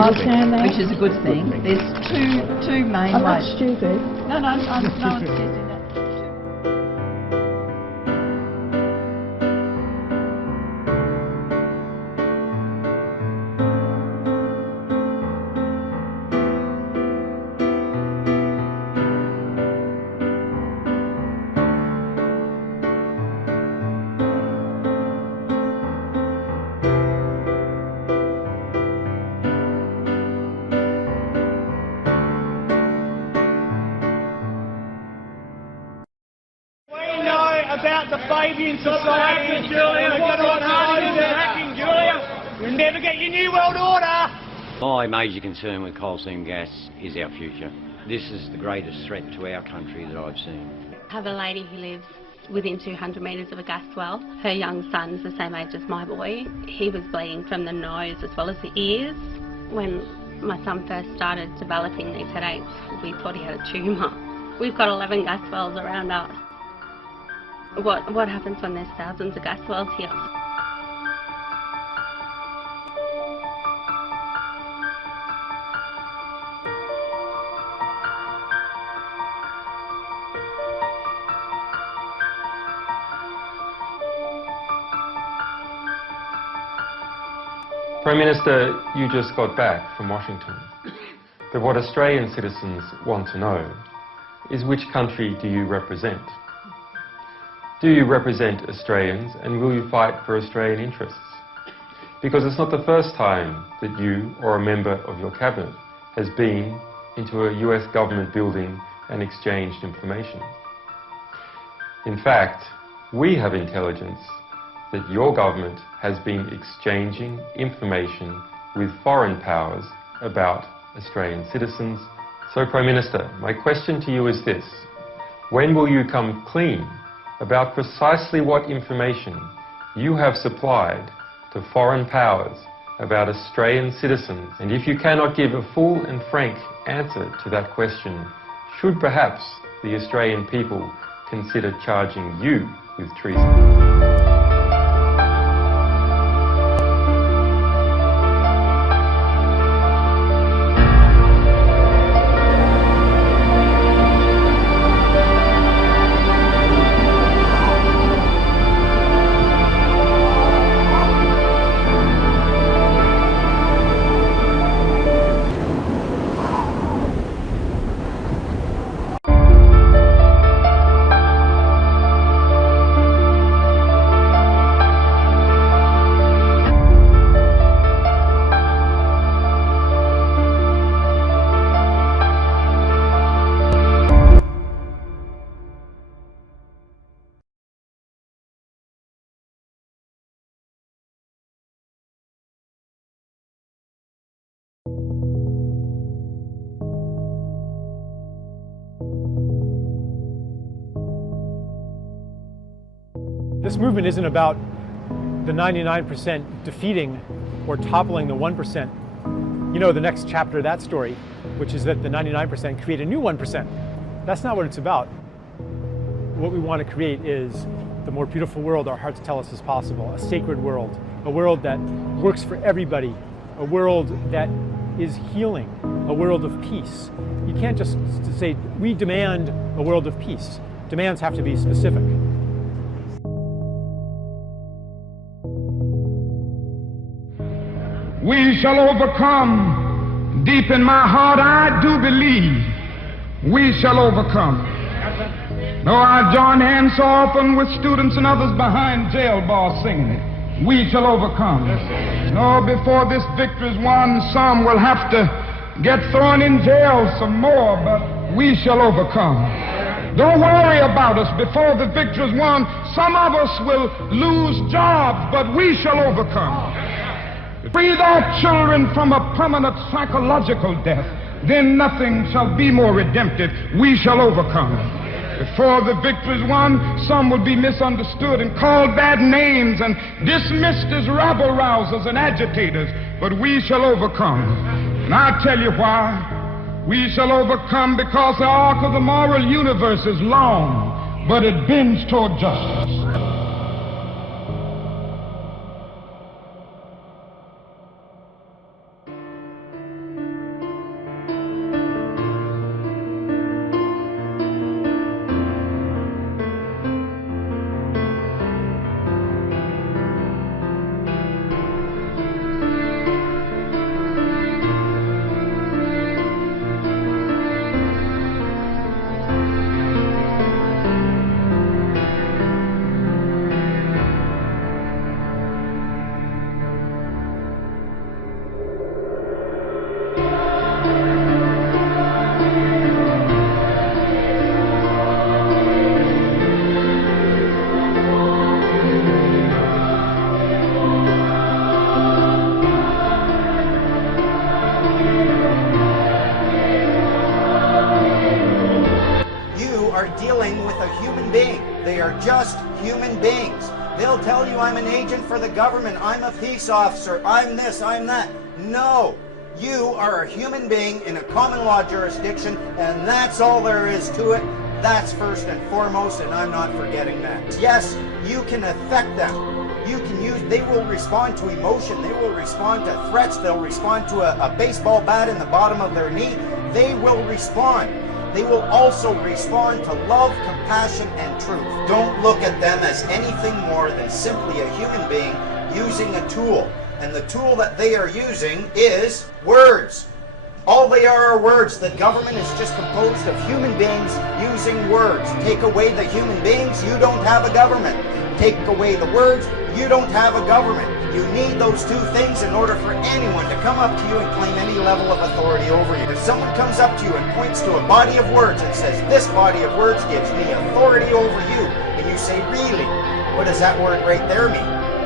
which is a good thing. There's two main ways. I'm not stupid. No one's suggesting that. About the Fabian Society, Julia. You'll never get your New World Order. My major concern with coal seam gas is our future. This is the greatest threat to our country that I've seen. I have a lady who lives within 200 metres of a gas well. Her young son's the same age as my boy. He was bleeding from the nose as well as the ears. When my son first started developing these headaches, we thought he had a tumour. We've got 11 gas wells around us. What happens when there's thousands of gas wells here? Prime Minister, you just got back from Washington. But what Australian citizens want to know is, which country do you represent? Do you represent Australians, and will you fight for Australian interests? Because it's not the first time that you or a member of your cabinet has been into a US government building and exchanged information. In fact, we have intelligence that your government has been exchanging information with foreign powers about Australian citizens. So, Prime Minister, my question to you is this: when will you come clean about precisely what information you have supplied to foreign powers about Australian citizens? And if you cannot give a full and frank answer to that question, should perhaps the Australian people consider charging you with treason? This movement isn't about the 99% defeating or toppling the 1%. You know the next chapter of that story, which is that the 99% create a new 1%. That's not what it's about. What we want to create is the more beautiful world our hearts tell us is possible, a sacred world, a world that works for everybody, a world that is healing, a world of peace. You can't just say, we demand a world of peace. Demands have to be specific. We shall overcome. Deep in my heart, I do believe we shall overcome. Though I join hands so often with students and others behind jail bars singing it, we shall overcome. No, before this victory is won, some will have to get thrown in jail some more, but we shall overcome. Don't worry about us. Before the victory is won, some of us will lose jobs, but we shall overcome. Free thy children from a permanent psychological death, then nothing shall be more redemptive. We shall overcome. Before the victory is won, some will be misunderstood and called bad names and dismissed as rabble-rousers and agitators, but we shall overcome. And I'll tell you why. We shall overcome because the arc of the moral universe is long, but it bends toward justice. dealing with a human being. They are just human beings. They'll tell you, I'm an agent for the government, I'm a peace officer, I'm this, I'm that. No. You are a human being in a common law jurisdiction, and that's all there is to it. That's first and foremost, and I'm not forgetting that. Yes, you can affect them. You can use, they will respond to emotion, they will respond to threats, they'll respond to a baseball bat in the bottom of their knee. They will respond. They will also respond to love, compassion, and truth. Don't look at them as anything more than simply a human being using a tool. And the tool that they are using is words. All they are words. The government is just composed of human beings using words. Take away the human beings, you don't have a government. Take away the words, you don't have a government. You need those two things in order for anyone to come up to you and claim any level of authority over you. If someone comes up to you and points to a body of words and says, this body of words gives me authority over you, and you say, really? What does that word right there mean?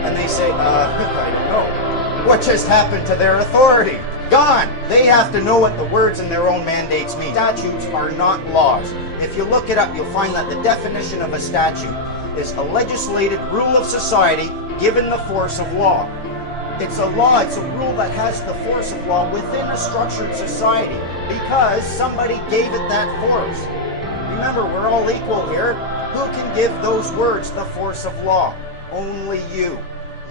And they say, I don't know. What just happened to their authority? Gone. They have to know what the words in their own mandates mean. Statutes are not laws. If you look it up, you'll find that the definition of a statute is a legislated rule of society given the force of law. It's a law, it's a rule that has the force of law within a structured society because somebody gave it that force. Remember, we're all equal here. Who can give those words the force of law? Only you.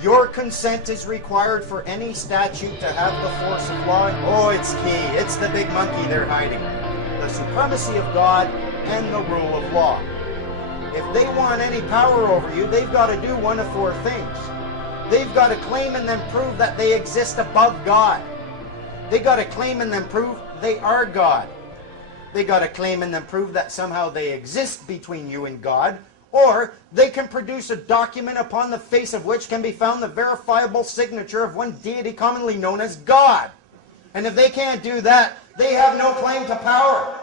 Your consent is required for any statute to have the force of law. Oh, it's key. It's the big monkey they're hiding. The supremacy of God and the rule of law. If they want any power over you, they've got to do one of four things. They've got to claim and then prove that they exist above God. They've got to claim and then prove they are God. They've got to claim and then prove that somehow they exist between you and God. Or they can produce a document upon the face of which can be found the verifiable signature of one deity commonly known as God. And if they can't do that, they have no claim to power.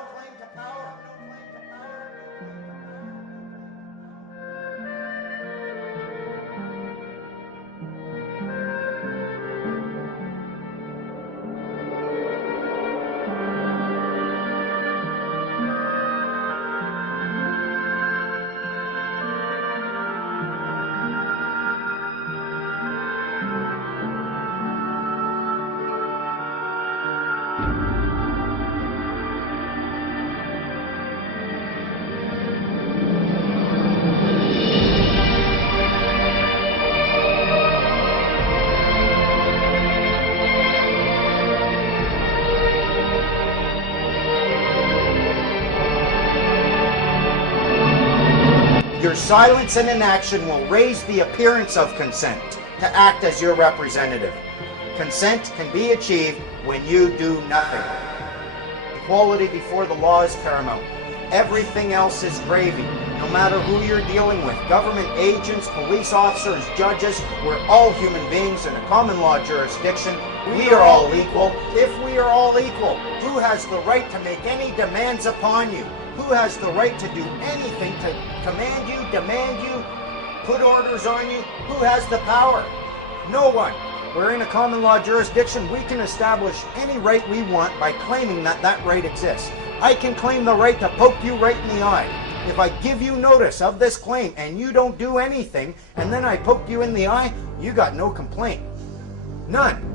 Your silence and inaction will raise the appearance of consent to act as your representative. Consent can be achieved when you do nothing. Equality before the law is paramount. Everything else is gravy. No matter who you're dealing with, government agents, police officers, judges, we're all human beings in a common law jurisdiction. We are all equal. If we are all equal, who has the right to make any demands upon you? Who has the right to do anything to command you, demand you, put orders on you? Who has the power? No one. We're in a common law jurisdiction. We can establish any right we want by claiming that that right exists. I can claim the right to poke you right in the eye. If I give you notice of this claim and you don't do anything, and then I poke you in the eye, you got no complaint. None.